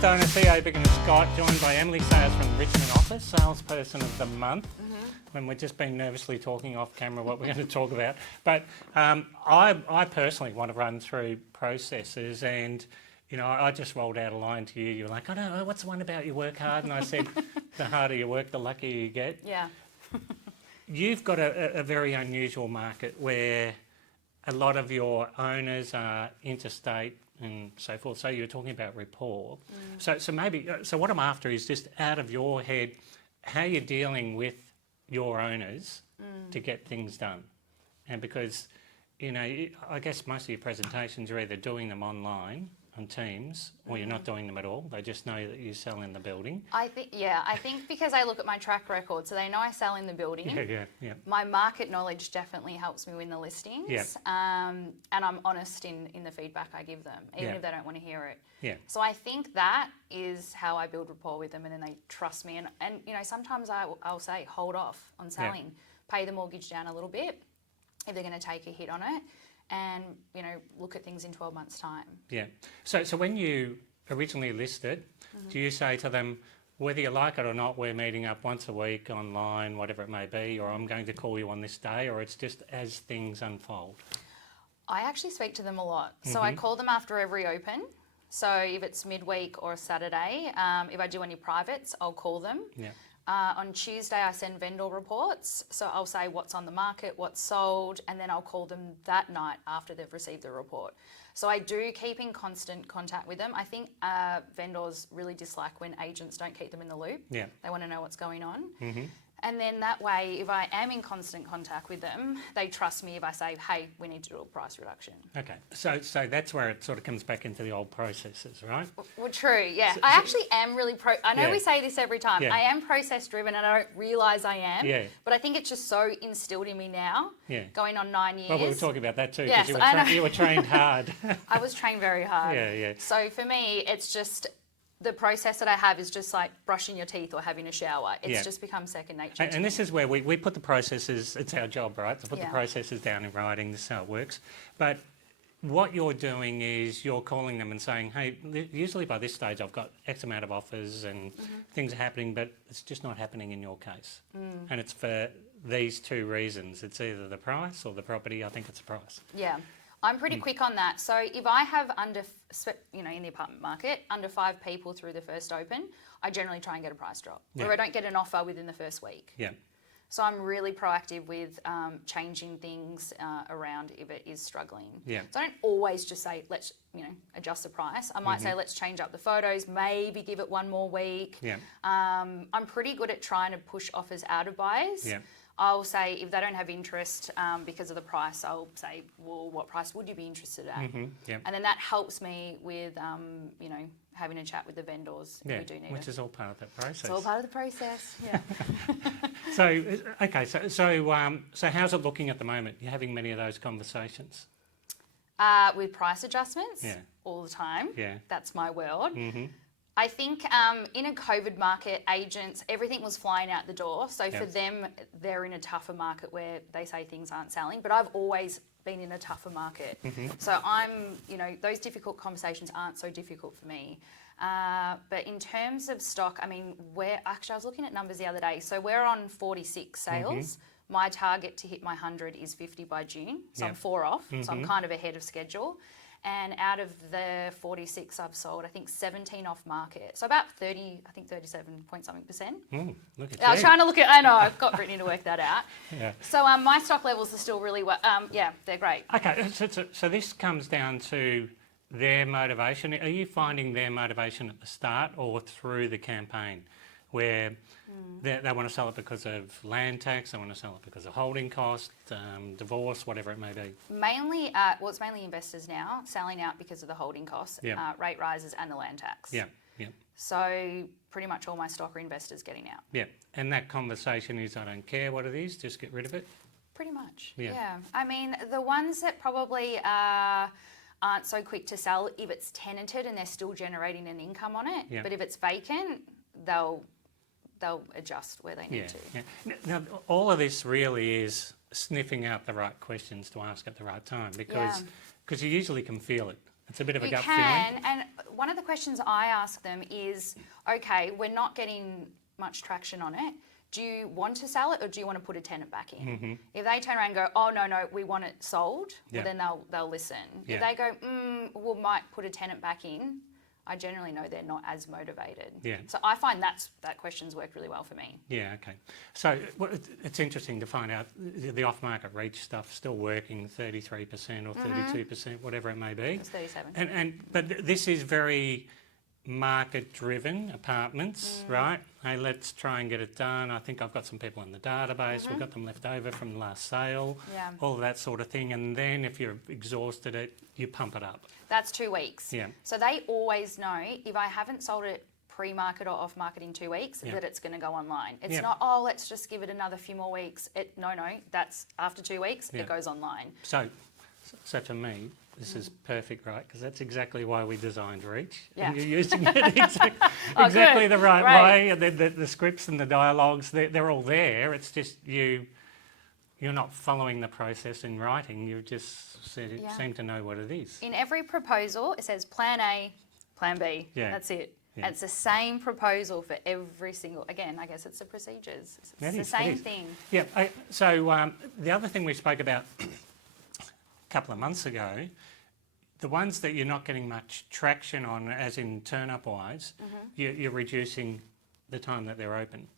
Milestone, CEO Big and Scott, joined by Emily Sayers from the Richmond office, Salesperson of the Month. When we've just been nervously talking off camera what we're going to talk about. But I personally want to run through processes, and I just rolled out a line to you. You were like, I don't know, what's the one about you work hard? And I said, the harder you work, the luckier you get. Yeah. You've got a very unusual market where a lot of your owners are interstate and so forth. So you're talking about rapport. So what I'm after is just out of your head, how you're dealing with your owners to get things done. And because, I guess most of your presentations are either doing them online on Teams or you're not doing them at all. They just know that you sell in the building. I think because I look at my track record, so they know I sell in the building. Yeah. My market knowledge definitely helps me win the listings. Yeah. And I'm honest in the feedback I give them, even if they don't want to hear it. Yeah. So I think that is how I build rapport with them, and then they trust me. And sometimes I'll say, hold off on selling, pay the mortgage down a little bit if they're going to take a hit on it, and look at things in 12 months' time. Yeah. So when you originally listed, do you say to them, whether you like it or not, we're meeting up once a week online, whatever it may be, or I'm going to call you on this day, or it's just as things unfold? I actually speak to them a lot. So I call them after every open. So if it's midweek or a Saturday, if I do any privates, I'll call them. Yeah. On Tuesday, I send vendor reports. So I'll say what's on the market, what's sold, and then I'll call them that night after they've received the report. So I do keep in constant contact with them. I think vendors really dislike when agents don't keep them in the loop. Yeah. They want to know what's going on. And then that way, if I am in constant contact with them, they trust me if I say, hey, we need to do a price reduction. Okay, so that's where it sort of comes back into the old processes, right? Well, true, yeah. I actually am really I know we say this every time. I am process driven and I don't realise I am. Yeah. But I think it's just so instilled in me now, going on 9 years. Well, we were talking about that too, because yes, you were trained hard. I was trained very hard. Yeah. So for me, it's just... the process that I have is just like brushing your teeth or having a shower. It's just become second nature. And this is where we put the processes, it's our job, right? To put the processes down in writing, this is how it works. But what you're doing is you're calling them and saying, hey, usually by this stage I've got X amount of offers and things are happening, but it's just not happening in your case. And it's for these two reasons. It's either the price or the property. I think it's the price. Yeah. I'm pretty quick on that. So if I have in the apartment market, under 5 people through the first open, I generally try and get a price drop. Or I don't get an offer within the first week. Yeah. So I'm really proactive with changing things around if it is struggling. Yeah. So I don't always just say, let's, adjust the price. I might say, let's change up the photos, maybe give it 1 more week. Yeah. I'm pretty good at trying to push offers out of buyers. Yeah. I'll say, if they don't have interest because of the price, I'll say, well, what price would you be interested at? Yep. And then that helps me with, having a chat with the vendors if we do need which is all part of that process. It's all part of the process, yeah. So how's it looking at the moment? You're having many of those conversations? With price adjustments? Yeah. All the time. Yeah. That's my world. I think in a COVID market, agents, everything was flying out the door. So for them, they're in a tougher market where they say things aren't selling. But I've always been in a tougher market. So those difficult conversations aren't so difficult for me. But in terms of stock, I was looking at numbers the other day. So we're on 46 sales. My target to hit my 100 is 50 by June. So I'm 4 off. So I'm kind of ahead of schedule. And out of the 46 I've sold, I think 17 off market. So about 30, I think 37 point something percent. Look at I was trying to look at, I know, I've got Brittany to work that out. Yeah. So my stock levels are still really well, they're great. Okay, so this comes down to their motivation. Are you finding their motivation at the start or through the campaign? Where they want to sell it because of land tax, they want to sell it because of holding cost, divorce, whatever it may be? Mainly, it's mainly investors now, selling out because of the holding costs, rate rises and the land tax. Yeah. So pretty much all my stock are investors getting out. Yeah, and that conversation is, I don't care what it is, just get rid of it? Pretty much, yeah. The ones that probably aren't so quick to sell, if it's tenanted and they're still generating an income on it, but if it's vacant, they'll adjust where they need to. Yeah. Now, all of this really is sniffing out the right questions to ask at the right time because you usually can feel it. It's a bit of a gut feeling. feeling. And one of the questions I ask them is, okay, we're not getting much traction on it. Do you want to sell it or do you want to put a tenant back in? Mm-hmm. If they turn around and go, oh, no, we want it sold, Yeah. well, then they'll listen. Yeah. If they go, we might put a tenant back in, I generally know they're not as motivated. Yeah. So I find that question's worked really well for me. Yeah, okay. So it's interesting to find out the off-market reach stuff still working 33% or 32%, whatever it may be. It's 37. But this is very market-driven apartments, right? Hey, let's try and get it done. I think I've got some people in the database. We've got them left over from the last sale. Yeah. All of that sort of thing. And then if you've exhausted it, you pump it up. That's 2 weeks. Yeah. So they always know if I haven't sold it pre-market or off-market in 2 weeks, that it's going to go online. It's not, oh, let's just give it another few more weeks. No, that's after 2 weeks, it goes online. So to me, this is perfect, right? Because that's exactly why we designed Reach. Yeah. And you're using it exactly the right way. And then the scripts and the dialogues, they're all there. It's just you're not following the process in writing. You just seem to know what it is. In every proposal, it says plan A, plan B. Yeah. That's it. Yeah. It's the same proposal for every single, again, I guess it's the procedures. It's the same thing. Yeah. So the other thing we spoke about a couple of months ago, the ones that you're not getting much traction on, as in turn-up wise, you're reducing the time that they're open.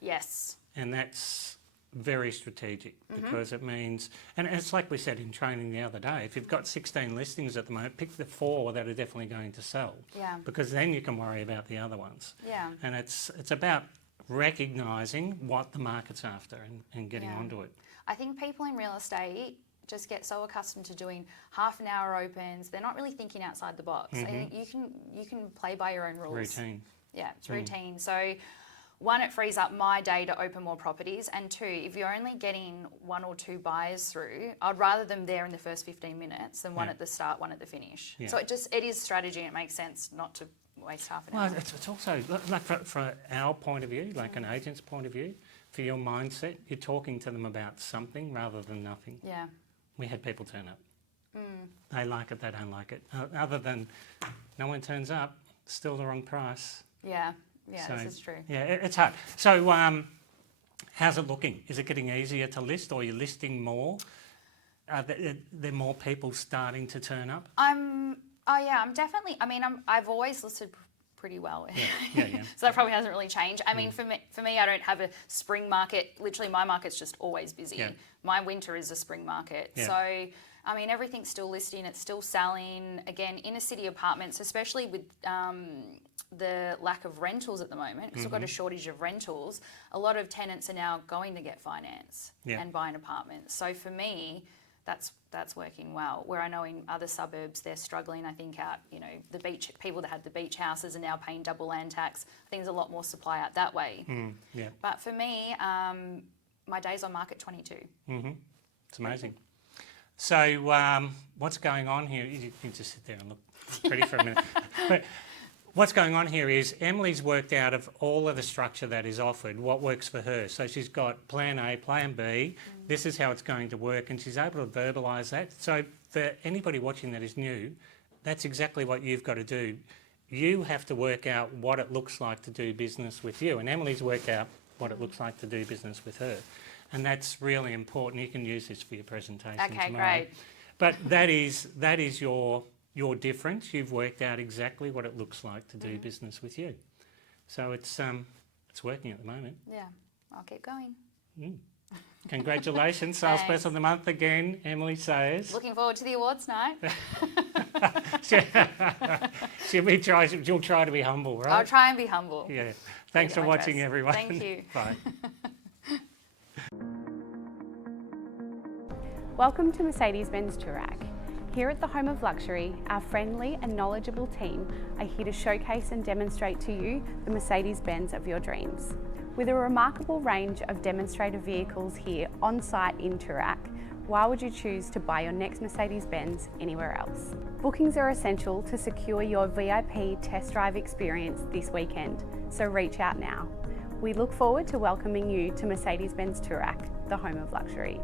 Yes. And that's very strategic because it means, and it's like we said in training the other day, if you've got 16 listings at the moment, pick the 4 that are definitely going to sell. Yeah. Because then you can worry about the other ones. Yeah. And it's about recognising what the market's after and getting onto it. I think people in real estate just get so accustomed to doing half an hour opens. They're not really thinking outside the box. I think you can play by your own rules. Routine. Yeah, it's routine. So 1, it frees up my day to open more properties, and 2, if you're only getting 1 or 2 buyers through, I'd rather them there in the first 15 minutes than 1 at the start, 1 at the finish. Yeah. So it is strategy, and it makes sense not to waste half an hour. Well, it's also, like from our point of view, like an agent's point of view, for your mindset, you're talking to them about something rather than nothing. Yeah. We had people turn up. They like it, they don't like it. Other than no one turns up, still the wrong price. Yeah, so, this is true. Yeah, it's hard. So how's it looking? Is it getting easier to list, or are you listing more? Are there more people starting to turn up? I'm definitely, I've always listed pretty well. Yeah. So that probably hasn't really changed. I mean, for me, I don't have a spring market. Literally, my market's just always busy. Yeah. My winter is a spring market. Yeah. So, everything's still listing. It's still selling. Again, inner city apartments, especially with the lack of rentals at the moment, because we've got a shortage of rentals, a lot of tenants are now going to get finance and buy an apartment. So for me, that's working well. Where I know in other suburbs they're struggling. I think out, the beach people that had the beach houses are now paying double land tax. I think there's a lot more supply out that way. Yeah. But for me, my days on market 22. It's amazing. So what's going on here? You can just sit there and look pretty for a minute. But what's going on here is Emily's worked out of all of the structure that is offered what works for her. So she's got plan A, plan B, this is how it's going to work, and she's able to verbalise that. So for anybody watching that is new, that's exactly what you've got to do. You have to work out what it looks like to do business with you, and Emily's worked out what it looks like to do business with her. And that's really important. You can use this for your presentation tomorrow. Great. But that is your difference. You've worked out exactly what it looks like to do business with you. So it's working at the moment. Yeah, I'll keep going. Congratulations, Salesperson of the Month again, Emily Sayers. Looking forward to the awards night. You'll try to be humble, right? I'll try and be humble. Yeah. Thanks for watching, everyone. Thank you. Bye. Welcome to Mercedes-Benz Toorak. Here at the Home of Luxury, our friendly and knowledgeable team are here to showcase and demonstrate to you the Mercedes-Benz of your dreams. With a remarkable range of demonstrator vehicles here on site in Toorak, why would you choose to buy your next Mercedes-Benz anywhere else? Bookings are essential to secure your VIP test drive experience this weekend, so reach out now. We look forward to welcoming you to Mercedes-Benz Toorak, the Home of Luxury.